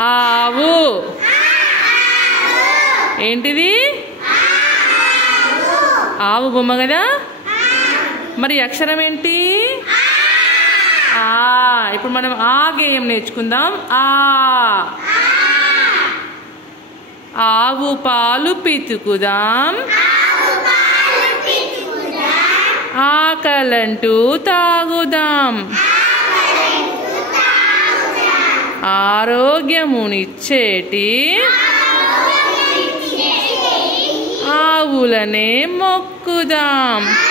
ఆవు. ఏంటిది? ఆవు బొమ్మ కదా. మరి అక్షరం ఏంటి? ఆ. ఇప్పుడు మనం ఆ గేయం నేర్చుకుందాం. ఆ. ఆవు పాలు పితుకుదాం, ఆకలంటూ తాగుదాం, ఆరోగ్యమునిచ్చేటి ఆవులనే మొక్కుదాం.